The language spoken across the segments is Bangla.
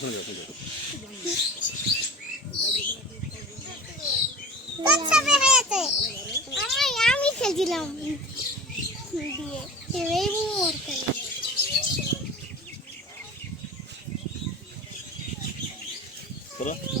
ওখানে যাও ওখানে আমি খেলছিলাম। দিয়ে Pronto?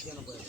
কেন পারে